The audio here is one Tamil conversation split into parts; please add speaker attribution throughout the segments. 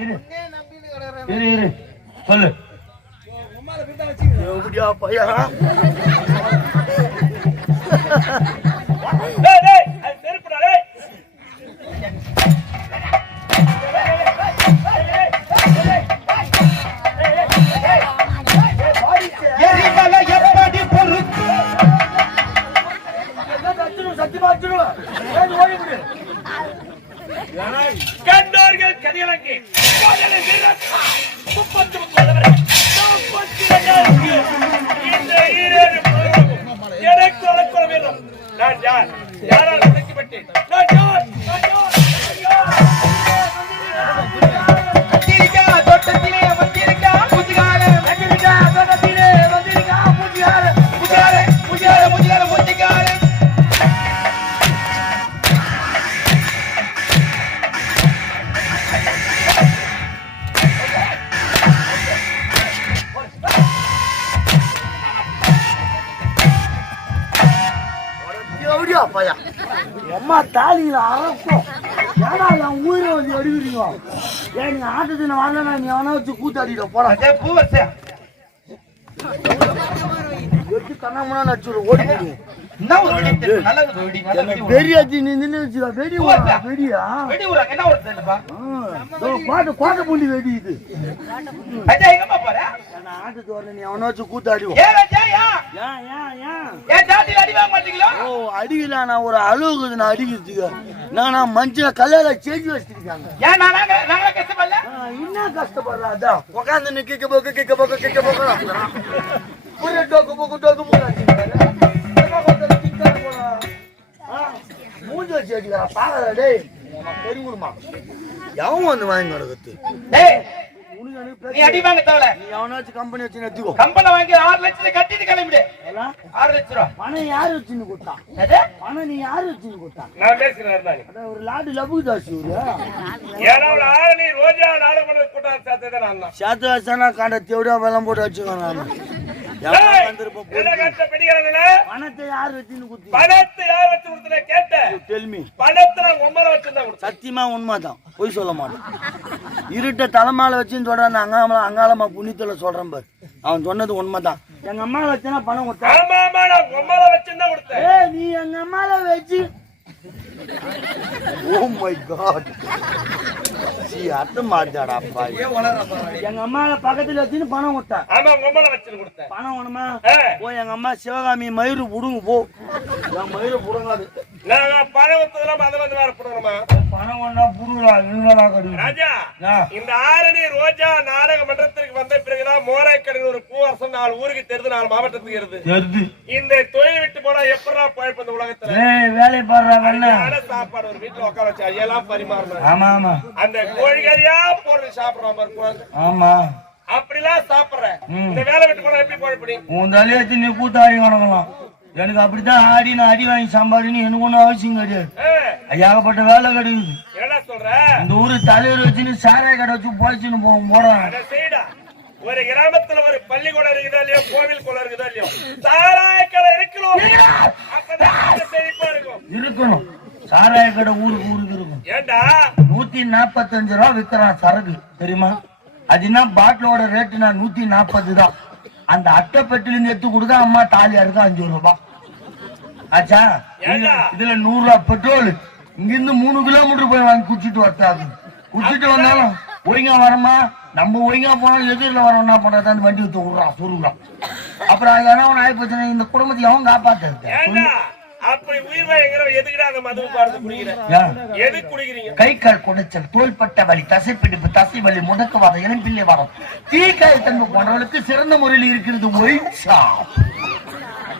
Speaker 1: இரு. இரு இரு. சொல்லு.
Speaker 2: எப்படியா பையா அம்மா தாலியில அரைக்கும் ஏடா என் உயிரை வந்து அடிக்கிறீங்க ஏன் நீ ஆட்டத்தின வரலன்னா நீ அவனை வச்சு கூத்தாடிட போடா. எட்டு கண்ணாமனா நடிச்சு ஓடி பெரியாச்சி நீ நின்று வச்சுக்கா வெடி வெடியா? கோட்டை கோட்டை பூண்டி வெடி இது
Speaker 3: அஜா எங்கம்மா போற?
Speaker 2: நான் ஆட்டத்து வரல? நீ அவனை வச்சு கூத்தாடிவோம் ஓ அடிக்கல நான் ஒரு அழுகுது நான் அடிக்கிறதுக்கு. நான் நான் மஞ்சள் கல்யாண செஞ்சு வச்சிருக்காங்க. என்ன கஷ்டப்படுறா அதான். உட்காந்து கிக்க போக்கு கிக்க போக்கு கிக்க போக்கு. டோக்கு போக்கு டோக்கு மூஞ்சி வச்சு அடிக்கிறா பாக்கல டேய். தெரியுமா எவன் வந்து வாங்கி நடக்குது
Speaker 3: டேய் நீ அடி வாங்க தேவல
Speaker 2: நீ எவனாச்சும் கம்பெனி வச்சு எடுத்துக்கோ
Speaker 3: கம்பெனி வாங்கி ஆறு லட்சத்தை கட்டிட்டு கிளம்பிடு. ஆறு லட்சம் ரூபா.
Speaker 2: பணம் யாரு வச்சுன்னு கொடுத்தா? பணம் நீ யாரு வச்சுன்னு கொடுத்தா?
Speaker 1: நான்.
Speaker 2: அட ஒரு லாடு லபு தாசி ஒரு
Speaker 1: ஏன்னா ஒரு ஆரணி ரோஜா நாடகம் கூட்டம் சேர்த்தது நான் தான்.
Speaker 2: சேர்த்து வச்சானா காண்ட தேவடியா வெள்ளம் போட்டு வச்சுக்கோ நான். பணத்தை யார்
Speaker 1: வச்சு பணத்தை நான் வச்சிருந்தா
Speaker 2: சத்தியமா உண்மைதான். பொய் சொல்ல மாட்டேன். இருட்ட தலைமால வச்சுன்னு சொல்றான் அங்காமல அங்காளமா புண்ணியத்துல சொல்றேன் பாரு. அவன் சொன்னது உண்மைதான். எங்க அம்மா வச்சனா பணம்
Speaker 1: கொடுத்தேன்.
Speaker 2: ஏய் நீ எங்க அம்மால வச்சு ஓ மை காட் சி அர்த்தம் மாட்டாடா அப்பா. எங்க அம்மால பக்கத்துல வச்சுன்னு பணம் கொடுத்தா
Speaker 1: ஆமா வச்சிருந்து கொடுத்தேன்.
Speaker 2: பணம் வேணுமா? போ எங்க அம்மா சிவகாமி மயிறு புடுங்க போ. என் மயிறு புடுங்காது
Speaker 1: நான் பணம் கொடுத்ததெல்லாம் அதை வந்து வேற
Speaker 2: பணம் ஒண்ணா
Speaker 1: ராஜா. இந்த ஆரணி ரோஜா நாடக மன்றத்திற்கு வந்த பிறகுதான் மோராய்க்கடல் ஒரு பூவரசம் நாலு ஊருக்கு தெரிந்து நாலு மாவட்டத்துக்கு இருது
Speaker 2: எது
Speaker 1: இந்த தொழில் விட்டு போனா எப்படா பழப்பு இந்த உலகத்துல?
Speaker 2: வேலை பாடுறா வெண்ண
Speaker 1: அருமையான சாப்பாடு ஒரு வீட்டுல உட்கார வச்சு ஐயெல்லாம் பரிமாறணும்.
Speaker 2: ஆமா ஆமா.
Speaker 1: அந்த கோழிகறியா? போட்டு சாப்பிடுறோம் பாரு குழந்தை.
Speaker 2: ஆமா.
Speaker 1: அப்படிலாம் சாப்பிடுறேன். இந்த வேலை விட்டு போனா எப்படி பழப்படி
Speaker 2: உன் தலையத்து நீ கூத்தாடி கணக்கலாம் எனக்கு அப்படித்தான் ஆடி நான் அடி வாங்கி சம்பாடின்னு எனக்கு ஒன்றும் அவசியம் கிடையாது. ஏகப்பட்ட வேலை
Speaker 1: சொல்ற?
Speaker 2: இந்த ஊரு தலைவர் வச்சுன்னு சாராய கடை வச்சு போயிச்சுன்னு போ போடான்
Speaker 1: அதை செய்டா. ஒரு கிராமத்துல ஒரு பள்ளிக்கூடம் இருக்குதா இல்லையோ கோவில் குளம் இருக்குதா இல்லையோ? சாராய கடை இருக்கணும். அப்பதான் செழிப்பா இருக்கும்.
Speaker 2: இருக்கணும். சாராய கடை ஊருக்கு ஊருக்கு இருக்கும்.
Speaker 1: ஏண்டா?
Speaker 2: நூத்தி நாற்பத்தஞ்சு ரூபா விற்கிறான் சரக்கு. தெரியுமா? அது என்ன பாட்டிலோட ரேட்டு நான் நூத்தி நாற்பது தான். அந்த அட்டை பெட்டில இருந்து எடுத்து கொடுத்தா அம்மா தாலியா இருக்கு அஞ்சு ரூபாய் ஆச்சா? இதுல- நூறு ரூபாய் பெட்ரோல். இங்க இருந்து மூணு கிலோமீட்டர் போய் வாங்கி குடிச்சிட்டு வரட்டாது குடிச்சிட்டு வந்தாலும் ஒழுங்கா வரமா நம்ம ஒழுங்கா போனாலும் எதிரில் வரோம் என்ன பண்றது? அந்த வண்டி விட்டு விடுறான் சுருறான் அப்புறம் அது என்ன ஒன்று ஆயிப்போச்சுன்னா இந்த குடும்பத்தை அவன் காப்பாத்துறது
Speaker 1: ஏண்டா? அப்படி உயிர் வாங்கிற எதுக்குடா அந்த மது பார்த்து? எதுக்கு குடிக்கிறீங்க?
Speaker 2: கை கால் குடைச்சல் தோள்பட்ட வலி தசை பிடிப்பு தசை வலி முடக்குவாதம் இளம்பிள்ளை வாரம் தீக்காய் தன்மை போன்றவர்களுக்கு சிறந்த முறையில் இருக்கிறது ஷாப்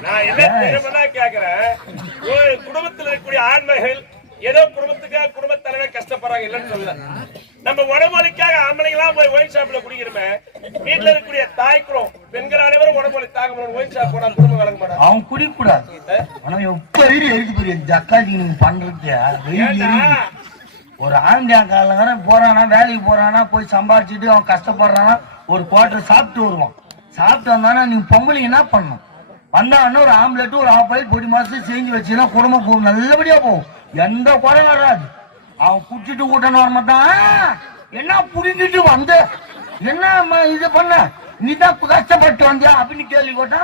Speaker 1: நான் என்ன தெரியுமா கேக்குறேன். குடும்பத்துல இருக்கக்கூடிய ஆண்மைகள் ஏதோ குடும்பத்துக்காக குடும்ப தலைவர் கஷ்டப்படுறாங்க இல்லைன்னு சொல்ல நம்ம உடம்புலிக்காக ஆம்பளைங்களாம் போய் ஒயின் ஷாப்ல குடிக்கிறோமே வீட்டுல இருக்கக்கூடிய தாய்க்குறோம் பெண்கள் அனைவரும் உடம்புலி முடியும் ஒயின் ஷாப் போனா குடும்பம் வழங்க மாட்டாங்க.
Speaker 2: அவன் குடிக்கூடாது ஆனா எப்ப எரி எரிக்கு பெரிய ஜக்காதி நீங்க பண்றது. ஒரு காலங்காரன் போறானா வேலைக்கு போறானா போய் சம்பாதிச்சுட்டு அவன் கஷ்டப்படுறானா ஒரு குவார்டர் சாப்பிட்டு வருவான். சாப்பிட்டு வந்தானா நீ பொம்பளைங்க என்ன பண்ணணும்? வந்தான்னா ஒரு ஆம்லெட் ஒரு ஆஃப் பொடி மாசம் செஞ்சு வச்சுன்னா குடும்பம் போகும் நல்லபடியா போகும். எந்த குறை வராது. அவன் குடிச்சிட்டு கூட்டணும் வர மாட்டான் என்ன புரிஞ்சுட்டு வந்த? என்ன இது பண்ண? நீ தான் கஷ்டப்பட்டு வந்தியா அப்படின்னு கேள்வி கேட்டா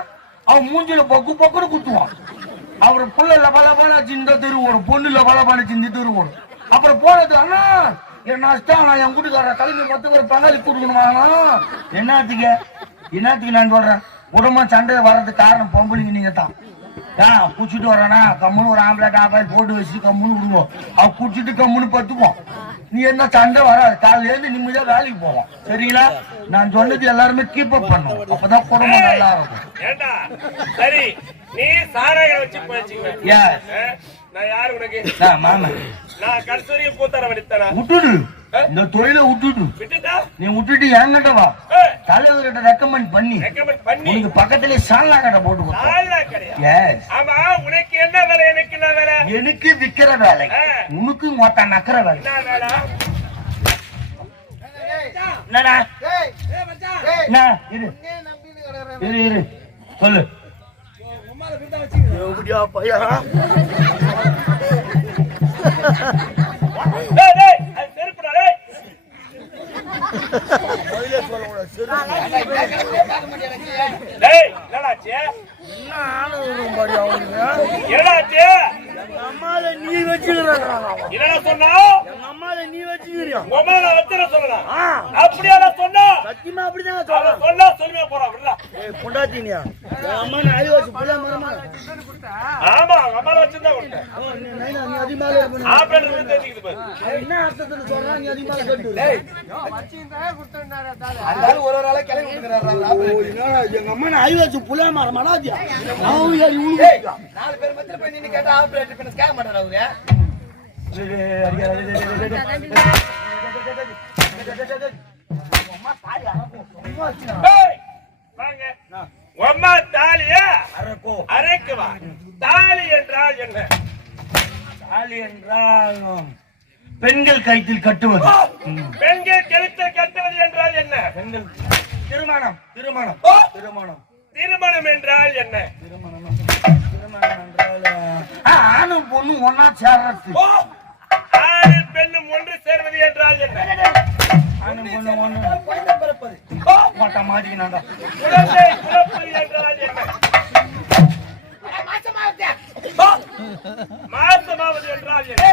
Speaker 2: அவன் மூஞ்சில பொக்கு பொக்குன்னு குத்துவான். அவர் புள்ள லபலபான சிந்த திருவோடும் பொண்ணுல பொண்ணு பல சிந்தி திருவோடும் அப்புறம் போனது அண்ணா என் நஷ்டம் நான் என் கூட்டுக்கார கல்வி மொத்தம் ஒரு பங்காளி கொடுக்கணுமா என்னத்துக்கு? என்னத்துக்கு நான் சொல்றேன்? உடம்ப சண்டை வர்றதுக்கு காரணம் பொம்பளைங்க நீங்க தான் ஏன் குடிச்சிட்டு வரானா கம்முன்னு ஒரு ஆம்பளை ஆப்பாய் போட்டு வச்சு கம்முன்னு விடுவோம் அவ குடிச்சிட்டு கம்முன்னு பத்துப்போம் நீ என்ன சண்டை வராது. காலையில இருந்து நிம்மதியா வேலைக்கு போவோம் சரிங்களா? நான் சொன்னது எல்லாருமே கீப் அப் பண்ணும் அப்பதான் குடும்பம் நல்லா இருக்கும்.
Speaker 1: சரி நீ சாராயம் வச்சு
Speaker 2: Yes.
Speaker 1: நான் யாரு உனக்கு?
Speaker 2: மாமா.
Speaker 1: நான் கடைசி வரைக்கும் கூத்தார வடித்தனா?
Speaker 2: விட்டுடு. இந்த தொழிலை விட்டுடு
Speaker 1: விட்டுட்டா?
Speaker 2: நீ விட்டுட்டு என்கிட்ட வா. தலைவர்கிட்ட ரெக்கமெண்ட் பண்ணி. உனக்கு பக்கத்துல சால்னா கடை போட்டு எஸ்
Speaker 1: ஆமா உனக்கு என்ன வேலை? எனக்கு என்ன வேலை?
Speaker 2: எனக்கு விக்கிற வேலை. உனக்கு மொத்த நக்கிற வேலை.
Speaker 1: என்ன வேலை?
Speaker 2: என்னடா? என்ன? இரு. இரு இரு. சொல்லு. எப்படியா பையா
Speaker 1: டேய், டேய், அது செருப்புடா, டேய். டேய், என்னடா ஆச்சு? என்னடா ஆச்சு?
Speaker 2: அம்மால நீ வச்சுக்கிறான்
Speaker 1: என்னடா சொன்னா?
Speaker 2: அம்மால நீ வச்சுக்கிறியா.
Speaker 1: அப்படியா சொன்னா?
Speaker 2: சத்தியமா அப்படிதான்
Speaker 1: சொன்னா சொல்லுவே போறான், விடுடா.
Speaker 2: பொண்டாட்டினியா அம்மா நான் அழி வச்சு புள்ள மரமா
Speaker 1: ஆமா, அவங்க அம்மால வச்சிருந்தா கொடுத்தேன்.
Speaker 2: நீ அதிகமாக இருக்கணும்
Speaker 1: ஆப்ரேட்டர் வந்து தெரிஞ்சுக்குது பாரு.
Speaker 2: என்ன அர்த்தத்துல சொல்றா நீ கேட்டு?
Speaker 3: ஒரு ஒரு ஆளா கிளம்பி கொடுக்குறாரு
Speaker 2: எங்க அம்மா நான் வச்சு மடாதியா
Speaker 3: ஏய், நாலு பேர் மத்தியில போய் நின்னு கேட்டா ஆபரேட்டர் பண்ண கேட்க மாட்டாரு அவரு.
Speaker 1: அம்மா தாலியா அரைக்குவா? தாலி என்றால் என்ன?
Speaker 2: தாலி என்றால் பெண்கள் கயிற்றில் கட்டுவது.
Speaker 1: பெண்கள் கழுத்தை கட்டுவது என்றால் என்ன?
Speaker 2: பெண்கள் திருமணம் திருமணம் திருமணம்.
Speaker 1: திருமணம் என்றால் என்ன?
Speaker 2: திருமணம் திருமணம் என்றால் ஆணும் பொண்ணும் ஒன்னா சேர்றது.
Speaker 1: ஆணு பெண்ணும் ஒன்று சேர்வது என்றால் என்ன?
Speaker 2: ஆணும் பொண்ணு ஒண்ணு. மொட்டை மாட்டிக்கினாண்டா
Speaker 1: குழந்தை பிறப்பது என்றால் என்ன மாசமாவது என்றால் என்ன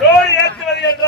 Speaker 1: லோரி ஏற்றுவது என்றால் என்ன
Speaker 2: வெளியே வந்து கேட்டு
Speaker 1: லொடாக் என்று வெளிவந்து விழுவது என்றால் என்ன ஏய், வாடாங்க வாடாங்க
Speaker 2: ஆடா என்றால் என்ன
Speaker 1: ஏய், அழைத்து ஏய், செப்புது நான் யாரு
Speaker 2: மாலாயம்மா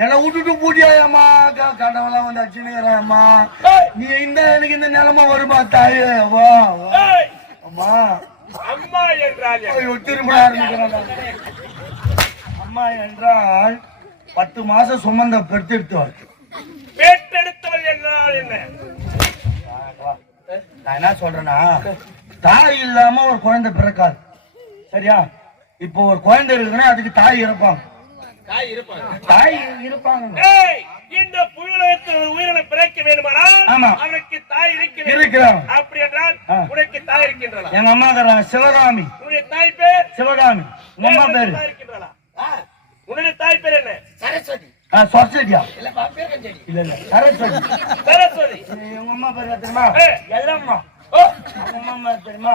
Speaker 2: என்னை விட்டுட்டு பூட்டியாயம்மா. கடவுளாம் வந்து அச்சுனுங்கிறேம்மா நீ இந்த எனக்கு இந்த நிலைமை வருமா தாயே? வா அம்மா.
Speaker 1: அம்மா என்றால்
Speaker 2: திரும்ப அம்மா என்றால் பத்து மாசம் சுமந்த பெற்றெடுத்தவர்.
Speaker 1: பெற்றெடுத்தவள் என்றால் என்ன?
Speaker 2: நான் என்ன சொல்றேன்னா தாய் இல்லாம ஒரு குழந்தை பிறக்காது. சரியா? இப்போ ஒரு குழந்தை இருக்குன்னா அதுக்கு தாய் இருப்பாங்க தாய் இருப்பாங்க.
Speaker 1: இந்த புயலத்தில் உயிரினை பிறக்க வேண்டுமானால்
Speaker 2: ஆமா.
Speaker 1: அவனுக்கு தாய் இருக்க வேண்டும்.
Speaker 2: இருக்கிறாங்க
Speaker 1: அப்படி என்றால். உனக்கு தாய் இருக்கின்றன
Speaker 2: எங்க அம்மா இருக்கிறாங்க சிவகாமி.
Speaker 1: உன்னுடைய தாய் பேர்?
Speaker 2: சிவகாமி. உங்க அம்மா பேரு?
Speaker 1: உன்னுடைய தாய் பேர் என்ன?
Speaker 3: சரஸ்வதி.
Speaker 2: இல்ல இல்ல சரஸ்வதி.
Speaker 1: சரஸ்வதி.
Speaker 2: எங்க அம்மா பேரு தெரியுமா. எல்லம்மா அம்மா பேரு தெரியுமா.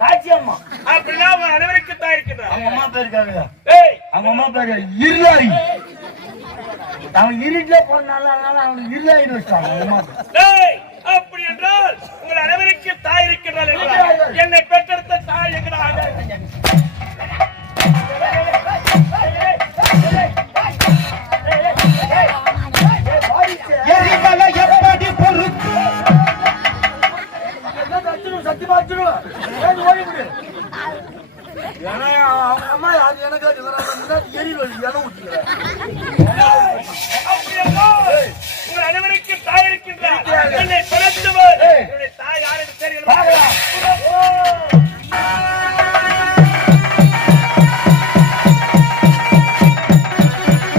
Speaker 2: காட்சி அம்மா
Speaker 1: அப்படின்னா அவன் அனைவருக்கு தாய் இருக்கின்றான்.
Speaker 2: அம்மா பேரு கேளுங்க
Speaker 1: ஏய்
Speaker 2: அவங்க அம்மா பேரு அவன் இருட்டுல போனால அதனால அவனுக்கு இருளாயின்னு வச்சான் அவங்க அம்மா
Speaker 1: அப்படி என்றால் உங்கள் தாய் இருக்கிறாள் என்றால் என்னை பெற்றெடுத்த தாய் இருக்கிறாள்
Speaker 3: எப்படி பொறுத்து
Speaker 2: சத்தியமா வச்சிருவோம் அம்மா அது எனக்கு
Speaker 1: தாய் இருக்கின்றார். தாய் யாருக்கு தெரியும்